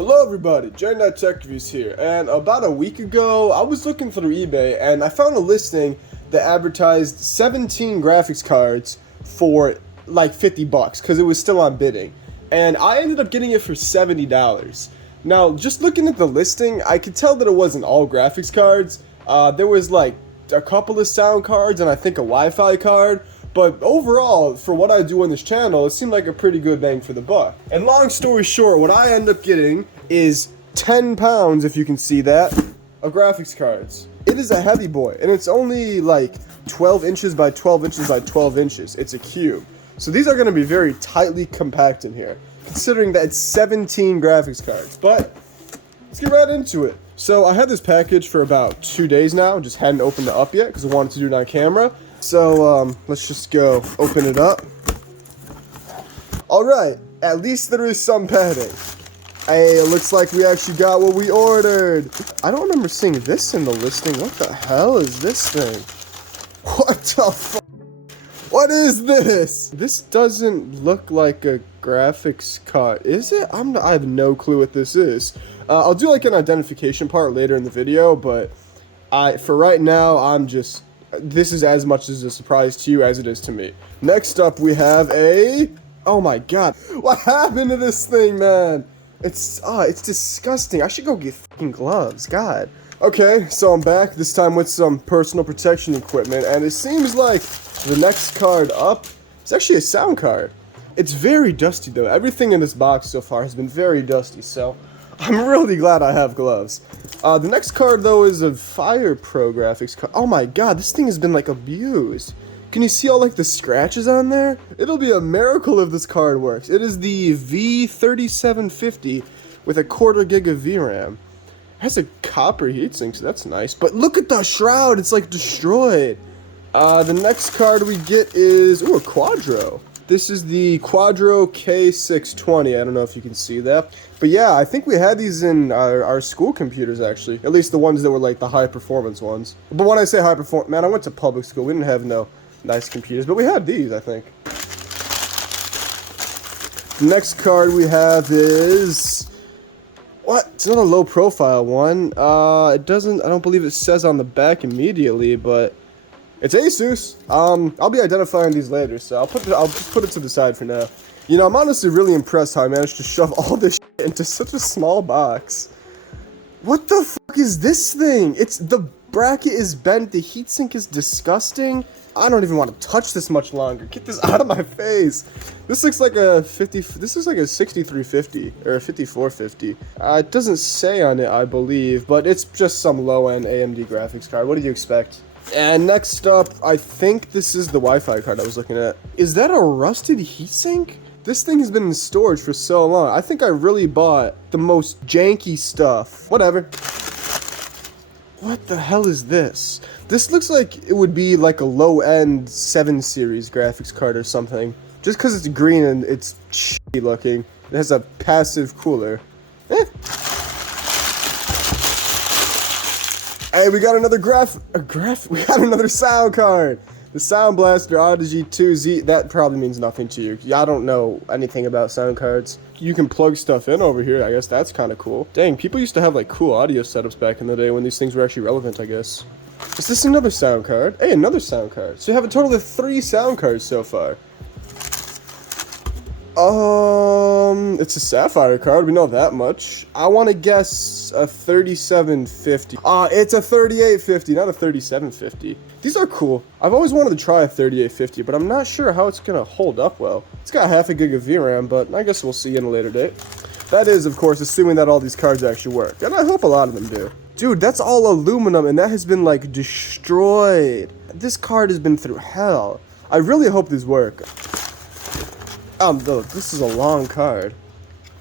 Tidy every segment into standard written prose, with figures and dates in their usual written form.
Hello everybody, J9 Tech Reviews here, and about a week ago, I was looking through eBay and I found a listing that advertised 17 graphics cards for like 50 bucks because it was still on bidding, and I ended up getting it for $70. Now, just looking at the listing, I could tell that it wasn't all graphics cards. There was like a couple of sound cards and I think a Wi-Fi card. But overall, for what I do on this channel, it seemed like a pretty good bang for the buck. And long story short, what I end up getting is 10 pounds, if you can see that, of graphics cards. It is a heavy boy, and it's only like 12 inches by 12 inches by 12 inches. It's a cube. So these are going to be very tightly compact in here, considering that it's 17 graphics cards. But let's get right into it. So I had this package for about 2 days now, just hadn't opened it up yet because I wanted to do it on camera. So, let's just go open it up. Alright, at least there is some padding. Hey, it looks like we actually got what we ordered. I don't remember seeing this in the listing. What the hell is this thing? What the fuck? What is this? This doesn't look like a graphics card, is it? I have no clue what this is. I'll do like an identification part later in the video, but for right now, this is as much as a surprise to you as it is to me. Next up, we have oh my god. What happened to this thing, man? It's disgusting. I should go get fucking gloves, god. Okay, so I'm back, this time with some personal protection equipment, and it seems like the next card up is actually a sound card. It's very dusty though. Everything in this box so far has been very dusty, so I'm really glad I have gloves. The next card, though, is a Fire Pro graphics card. Oh my god, this thing has been, like, abused. Can you see all, like, the scratches on there? It'll be a miracle if this card works. It is the V3750 with a 1/4 gig of VRAM. It has a copper heatsink, so that's nice. But look at the shroud, it's, like, destroyed. The next card we get is, a Quadro. This is the Quadro K620. I don't know if you can see that. But yeah, I think we had these in our school computers, actually. At least the ones that were like the high-performance ones. But when I say high-performance, man, I went to public school. We didn't have no nice computers. But we had these, I think. The next card we have is... What? It's not a low-profile one. I don't believe it says on the back immediately, but... It's Asus. I'll be identifying these later, so I'll just put it to the side for now. You know, I'm honestly really impressed how I managed to shove all this shit into such a small box. What the fuck is this thing? The bracket is bent, the heatsink is disgusting. I don't even want to touch this much longer. Get this out of my face. This looks like a 6350 or a 5450. It doesn't say on it, I believe, but it's just some low-end AMD graphics card. What do you expect? And next up, I think this is the Wi-Fi card I was looking at. Is that a rusted heatsink? This thing has been in storage for so long. I think I really bought the most janky stuff. Whatever. What the hell is this? This looks like it would be like a low-end 7 series graphics card or something. Just because it's green and it's shitty looking. It has a passive cooler. Hey, we got another we got another sound card. The Sound Blaster Odyssey 2Z, that probably means nothing to you. I don't know anything about sound cards. You can plug stuff in over here, I guess that's kind of cool. Dang, people used to have like cool audio setups back in the day when these things were actually relevant, I guess. Is this another sound card? Hey, another sound card. So you have a total of 3 sound cards so far. It's a Sapphire card, we know that much. I want to guess a 3750. It's a 3850, not a 3750. These are cool. I've always wanted to try a 3850, but I'm not sure how it's gonna hold up well. It's got 1/2 gig of VRAM, but I guess we'll see in a later date. That is, of course, assuming that all these cards actually work, and I hope a lot of them do. Dude, that's all aluminum, and that has been, like, destroyed. This card has been through hell. I really hope these work. This is a long card.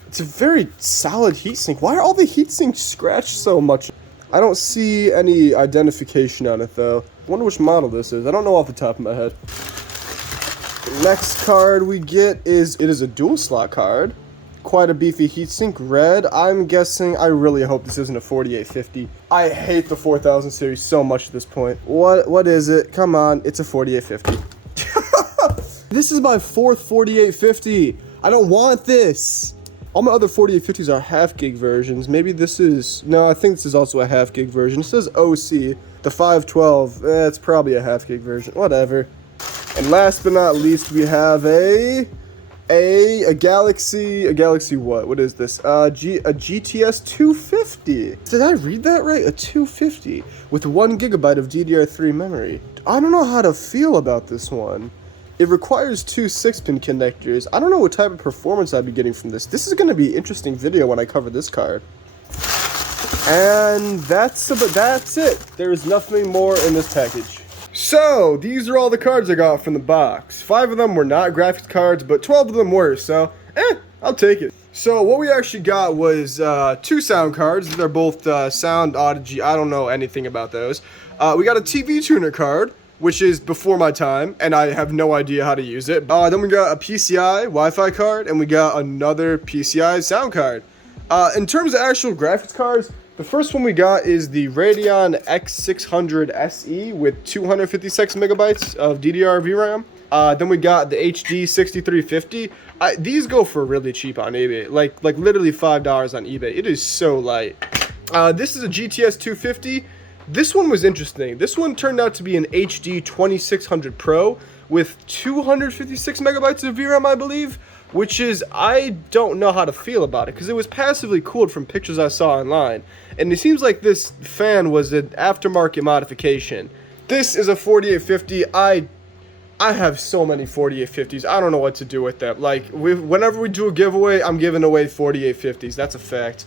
It's a very solid heatsink. Why are all the heatsinks scratched so much? I don't see any identification on it, though. I wonder which model this is. I don't know off the top of my head. The next card we get is a dual slot card. Quite a beefy heatsink, red. I'm guessing, I really hope this isn't a 4850. I hate the 4000 series so much at this point. What is it? Come on, it's a 4850. This is my 4th 4850. I don't want this. All my other 4850s are half gig versions. Maybe this is, no, I think this is also a half gig version. It says OC, the 512, it's probably a half gig version, whatever. And last but not least, we have a Galaxy what is this? A GTS 250. Did I read that right? A 250 with 1 gigabyte of DDR3 memory. I don't know how to feel about this one. It requires 2 6-pin connectors. I don't know what type of performance I'd be getting from this. This is going to be an interesting video when I cover this card. And that's it. There is nothing more in this package. So, these are all the cards I got from the box. 5 of them were not graphics cards, but 12 of them were, so, I'll take it. So, what we actually got was 2 sound cards. They're both Sound Odyssey. I don't know anything about those. We got a TV tuner card, which is before my time, and I have no idea how to use it. Then we got a PCI Wi-Fi card, and we got another PCI sound card. In terms of actual graphics cards, the first one we got is the Radeon X600 SE with 256 megabytes of DDR VRAM. Then we got the HD 6350. These go for really cheap on eBay, like literally $5 on eBay. It is so light. This is a GTS 250. This one was interesting. This one turned out to be an HD 2600 Pro with 256 megabytes of VRAM, I believe, which is, I don't know how to feel about it, because it was passively cooled from pictures I saw online, and it seems like this fan was an aftermarket modification. This is a 4850. I have so many 4850s. I don't know what to do with them. Like, whenever we do a giveaway, I'm giving away 4850s. That's a fact.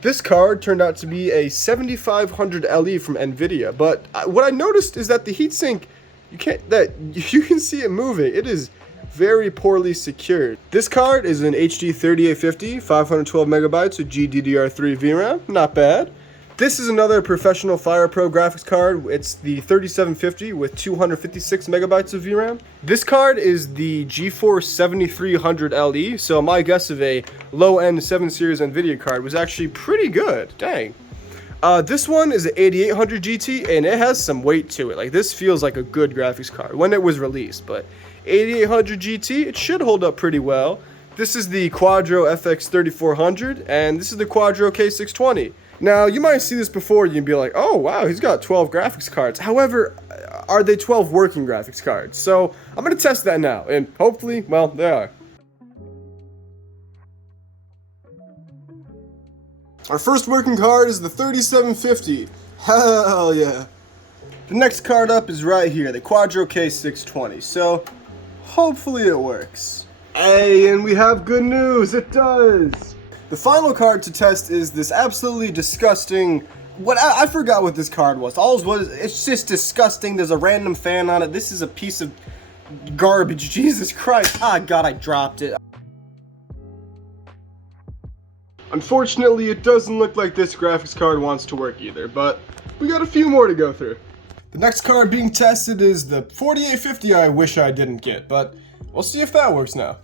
This card turned out to be a 7500 LE from NVIDIA, but what I noticed is that the heatsink, you can see it moving. It is very poorly secured. This card is an HD 3850, 512 megabytes with GDDR3 VRAM, not bad. This is another professional Fire Pro graphics card. It's the 3750 with 256 megabytes of VRAM. This card is the GeForce 7300 LE, so my guess of a low-end 7 Series NVIDIA card was actually pretty good. Dang. This one is an 8800 GT, and it has some weight to it. Like, this feels like a good graphics card when it was released, but 8800 GT, it should hold up pretty well. This is the Quadro FX 3400, and this is the Quadro K620. Now, you might see this before, you'd be like, oh wow, he's got 12 graphics cards. However, are they 12 working graphics cards? So, I'm going to test that now, and hopefully, well, they are. Our first working card is the 3750. Hell yeah. The next card up is right here, the Quadro K620. So, hopefully it works. Hey, and we have good news, it does! The final card to test is this absolutely disgusting, I forgot what this card was. All it was, it's just disgusting. There's a random fan on it. This is a piece of garbage, Jesus Christ. Ah, God, I dropped it. Unfortunately, it doesn't look like this graphics card wants to work either, but we got a few more to go through. The next card being tested is the 4850 I wish I didn't get, but we'll see if that works now.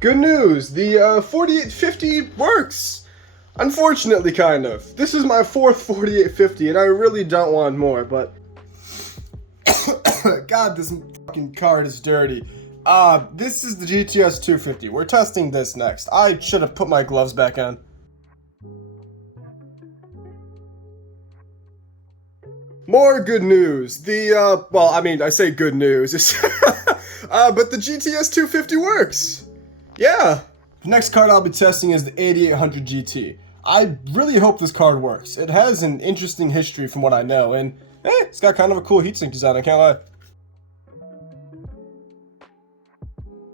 Good news, the 4850 works! Unfortunately, kind of. This is my 4th 4850, and I really don't want more, but... God, this fucking card is dirty. This is the GTS 250. We're testing this next. I should have put my gloves back on. More good news. Well, I mean, I say good news. But the GTS 250 works. Yeah. The next card I'll be testing is the 8800 GT. I really hope this card works. It has an interesting history from what I know, and it's got kind of a cool heatsink design, I can't lie.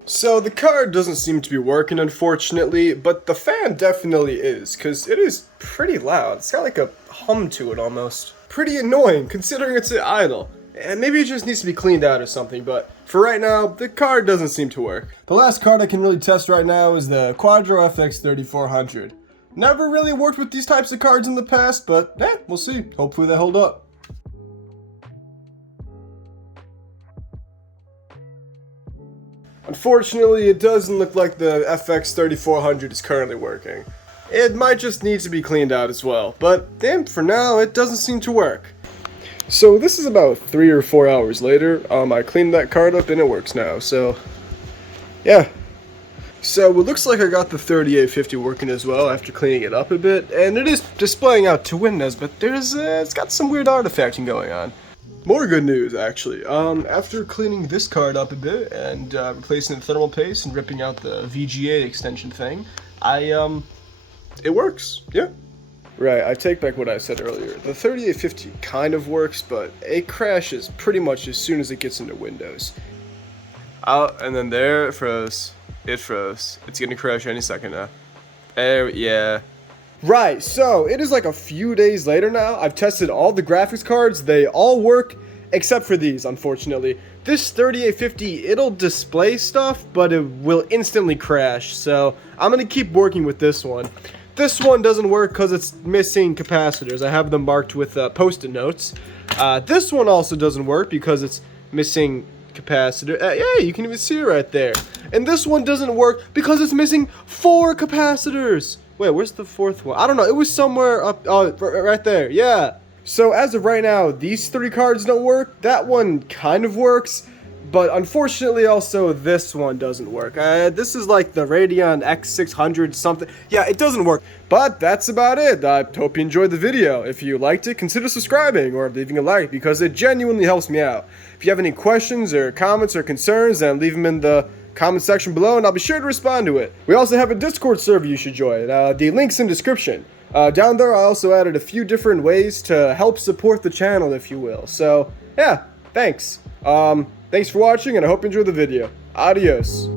So the card doesn't seem to be working, unfortunately, but the fan definitely is, because it is pretty loud. It's got like a hum to it almost. Pretty annoying, considering it's idle. And maybe it just needs to be cleaned out or something, but for right now, the card doesn't seem to work. The last card I can really test right now is the Quadro FX 3400. Never really worked with these types of cards in the past, but we'll see. Hopefully they hold up. Unfortunately, it doesn't look like the FX 3400 is currently working. It might just need to be cleaned out as well, but for now, it doesn't seem to work. So this is about 3 or 4 hours later. I cleaned that card up and it works now, so yeah. So it looks like I got the 3850 working as well after cleaning it up a bit, and it is displaying out to Windows, but it's got some weird artifacting going on. More good news, actually. After cleaning this card up a bit and replacing the thermal paste and ripping out the VGA extension thing, it works. Yeah. Right, I take back what I said earlier. The 3850 kind of works, but it crashes pretty much as soon as it gets into Windows. And then there it froze. It froze. It's gonna crash any second now. Yeah. Right, so it is like a few days later now. I've tested all the graphics cards. They all work, except for these, unfortunately. This 3850, it'll display stuff, but it will instantly crash. So I'm gonna keep working with this one. This one doesn't work because it's missing capacitors. I have them marked with post-it notes. This one also doesn't work because it's missing capacitor. Yeah, you can even see it right there. And this one doesn't work because it's missing 4 capacitors. Wait, where's the 4th one? I don't know. It was somewhere up. Oh, right there. Yeah. So as of right now, these 3 cards don't work. That one kind of works. But unfortunately, also, this one doesn't work. This is like the Radeon X600 something. Yeah, it doesn't work. But that's about it. I hope you enjoyed the video. If you liked it, consider subscribing or leaving a like because it genuinely helps me out. If you have any questions or comments or concerns, then leave them in the comment section below and I'll be sure to respond to it. We also have a Discord server you should join. The link's in the description. Down there, I also added a few different ways to help support the channel, if you will. So, yeah, thanks. Thanks for watching, and I hope you enjoyed the video. Adios.